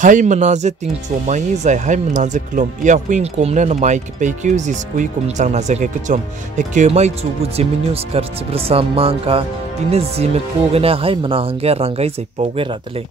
Hai manaje ting chomai zai hai manaje klom ya huing komne na mai ke pekyu zis kui kum chang na jage ke chom e ke mai chu gu Geminius kar chibrasa mangka ine zime pogena hai mana hangge rangai zai poge radle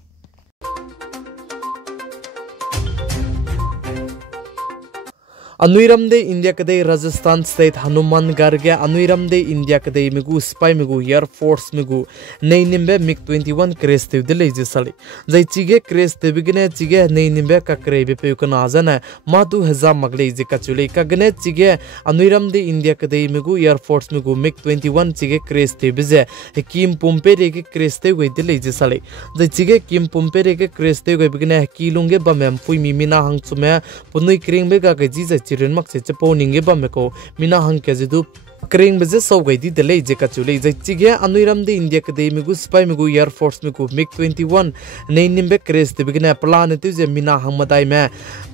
Anuiramde India kadai Rajasthan state Hanuman garge Anuiramde India kadai migu spy migu Air Force migu nei nimbe MiG-21 crash te dile jisali jai chige crash te bigine chige nei nimbe ka krebe pe kana azana ma 2000 magle jika chule ka gane chige Anuiramde India kadai migu Air Force migu MiG-21 chige crash te bize Kim Pompere ke crash te we dile jisali jai chige Kim Pompere ke crash te we bigine kilunge bamem fui mimina hangchume punui kring be ga ji Chiran मक्से चपो निंगे बमेको मिना हंग के जिदु क्रेंग बजे सौ गई दी दले जे कचुले जे चिगे अनुइरम दे India के दे मिगु स्पाई मिगु एयर फोर्स मिगु MiG-21 nei nimbe क्रेस दे बिगने प्लान ते जे मिना हंग मदाई में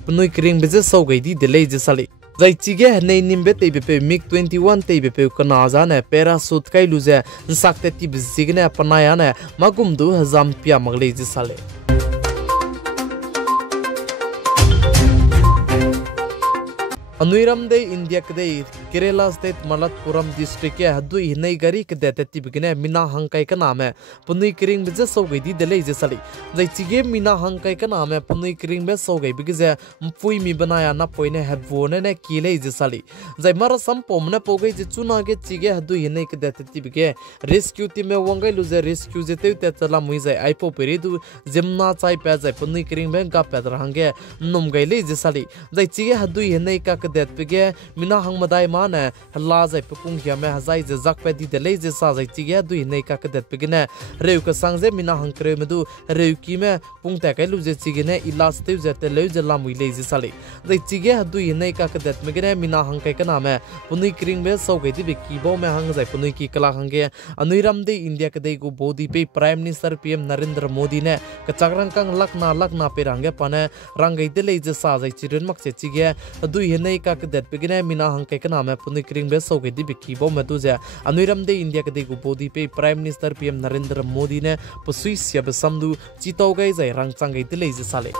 पुनुई क्रेंग बजे सौ गई दी दले जे साली जai chige nei nimbe te bepe MiG-21 te bepe kana jane parachute kai luze sakte ti bizigne panaya ne magum 2000 pia magle je sale Anuiramde India kadai Kerala state Malappuram district ke hadu hinai gari ke dete tibgne mina hangkai ka naam hai punui kring bije so gei di dele je sali jai chige mina hangkai ka naam hai punui kring be so gei bige pui mi banaya na poine habone ne kile je sali jai mara sam pomne pogai je chuna ge chige hadu hinai ke dete tibge rescue team me wangai luze rescue je te chala mui jai aipo peri du jemna chai pa jai punui kring be ga pedra hange num gai le je sali jai chige hadu hinai ka det pege mina hang madai mane halla jai pukung hia me hazai je jak pe di dele je sa jai chige du nei ka det pege ne reu ka sang je mina hang kre me du reu ki me pung ta kai lu je chige ne ilas te je te le je la mui le je sali jai chige du nei ka det me ne mina hang kai ka na me punui kring me so ge di be ki bo me hang jai punui ki kala hang ge Anuiram de India ke dei gu bodi pe prime minister PM Narendra Modi ne ka chagrang kang lakna pe rang ge pane rang ge dele je sa jai chiren mak che chige du nei का कदत बिगने मिना हंके का नाम है पुनी क्रिंग बे सो गेदी बिकी बो में तुझे अनुइरम दे इंडिया के दे गु बोदी पे prime minister PM Narendra Modi ने पसुइस या बसमदु चितो गई जाय रंग चंगई दिले जे साले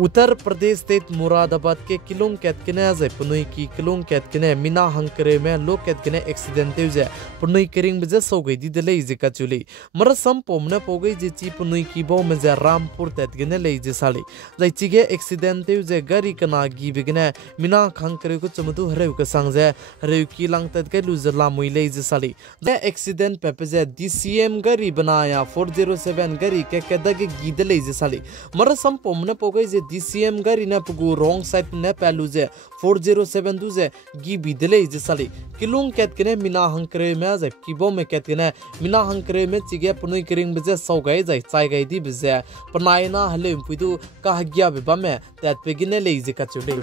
उत्तर प्रदेश स्टेट मुरादाबाद के किलोंग कैतकिने जे पुनुई की किलोंग कैतकिने मिना हंकरे में लो कैतकिने एक्सीडेंट जे पुनुई करिंग बजे सो गई दी दले जे कचुली मर सम पोमने पोगई जे ची पुनुई की बो में जे रामपुर तैतकिने ले जे साली जै चिगे एक्सीडेंट जे गाड़ी कना गी बिगने मिना हंकरे को चमदु हरेउ के संग जे हरेउ की लंग तत के लुजला मुई ले जे साली जे एक्सीडेंट पे जे DCM गाड़ी बनाया 407 गाड़ी के कदगे गी दले जे साली मर सम पोमने पोगई जे DCM gari na pugu wrong side ne palu je 407 du je gi bidele je sali kilung ket kene mina hangkre me je kibo me ket kene mina hangkre me chige punui kring beje saugai jai chai gai di beje panaina hale puidu ka hagya be ba me tat pegine le je ka chude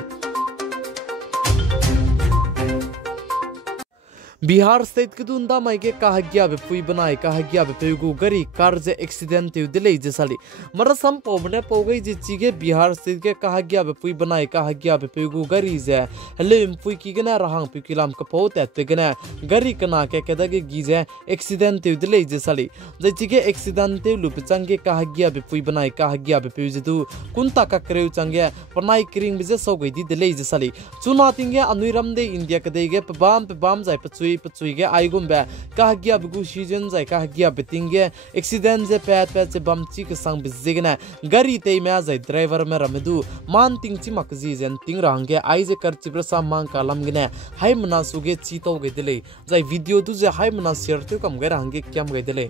Bihar state के दुंदा माइके काहग्या बे पुई बनाई काहग्या बे पेगु गरी car जे accident ते दिले जे साली मर सम पोबने पोगई जे चिगे Bihar state के काहग्या बे पुई बनाई काहग्या बे पेगु गरी जे हलेम पुई की गना रहंग पिकिलाम का पोत ते गना गरी कना के कदगे गिजे एक्सीडेंट ते दिले जे साली जे चिगे एक्सीडेंट ते लुप चंगे काहग्या बे पुई बनाई काहग्या बे पेजु दु कुंता का करेउ चंगे पनाई क्रिंग बिजे सो गई दी दिले जे साली चुना तिंगे अनुइरम दे इंडिया के देगे पबाम जाय पचुई पचुईगे आइगुम बे काहग्या बिगु सीजन जाय काहग्या बितिंगे एक्सीडेंट जे पैत से बमची के संग बिजिगना गाड़ी ते में जाय ड्राइवर में रमदु मान तिंगची मकजी जन तिंग रंगे आई जे कर चिब्रसा मांग कालम गने हाय मना सुगे चीतो गे दिले जाय वीडियो दु जे हाय मना शेयर तो कम गे रंगे क्याम गे दिले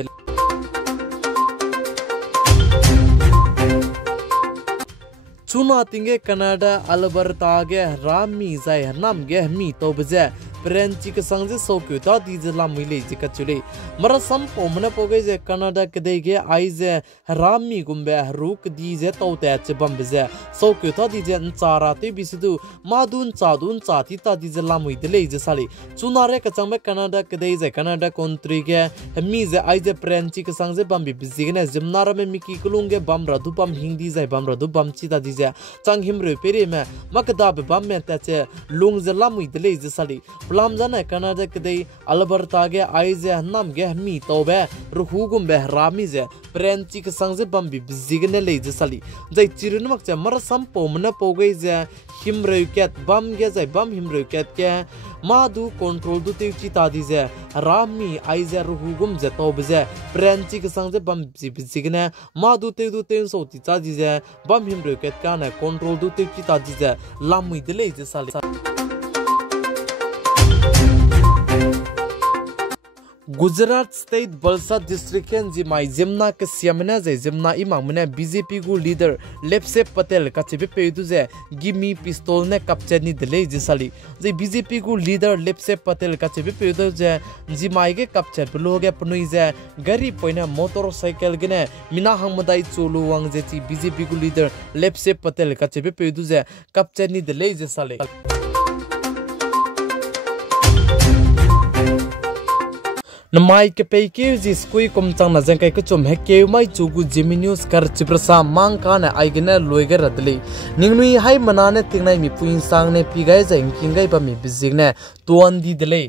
चुना तिंगे कनाडा अल्बर्टा गे रामी जाय नाम गे मी तो बजे प्रेंची के संग जे सोक्यो ता दीजला मिले जे कचुले मर सम पोमने पोगे जे कनाडा के देगे आई जे रामी गुम्बे रुक दी जे तोते चे बम्बजे सोक्यो ता दी जे चाराते बिसिदु मादुन चादुन चाती ता दीजला मुइदले जे साली चुनारे के संग में कनाडा के दे जे कनाडा कंट्री के मी जे आई जे प्रेंची के संग जे बम्बी बिजिगने जिमनारा में मिकी कुलुंगे बम रदु बम हिंदी जे बम रदु बम ची ता दी जे चंग हिमरे पेरे में मकदा बम में ता चे लुंग जे ला मुइदले जे साली प्लाम जाना कनाडा कदे अलबर्टा गे आइजे नाम गे मी तोबे रुहुगुम बे रामी जे प्रेंची के संग जे बम बि बिजिगने ले जे साली जै चिरुनमक जे मर सम पोमना पोगे जे हिमरेकेट बम गे जे बम हिमरेकेट के मादु कंट्रोल दु तेची तादी जे रामी आइजे रुहुगुम जे तोबे जे प्रेंची के संग जे बम बिजिगने मादु ते दु तेन सोती तादी जे बम हिमरेकेट का ने कंट्रोल दु तेची तादी जे लामुई दे ले जे साली गुजरात स्टेट बलसाड डिस्ट्रिक्ट के जिमाई जिमना के सियामना जे जिमना इमामने बीजेपी गु लीडर लेप्से पटेल का चेबे पेदु जे गिमी पिस्तौल ने कपचेनी दले जिसाली जे बीजेपी गु लीडर लेप्से पटेल का चेबे पेदु जे जिमाई के कपचे बलोगे पनुई जे गाड़ी पोइना मोटरसाइकिल गने मिना हमदाई चोलु वांग जेची बीजेपी गु लीडर लेप्से पटेल का चेबे पेदु जे कपचेनी दले जिसाली नमाई के पैके जी स्कुई कुमचांग नजं kai ke chom he ke mai chugu Geminius kar chiprasa mang ka na aigena loiga radli ningnui hai manane tingnai mi puin sang ne pigai jeng kingai ba mi bijigne tuan di dele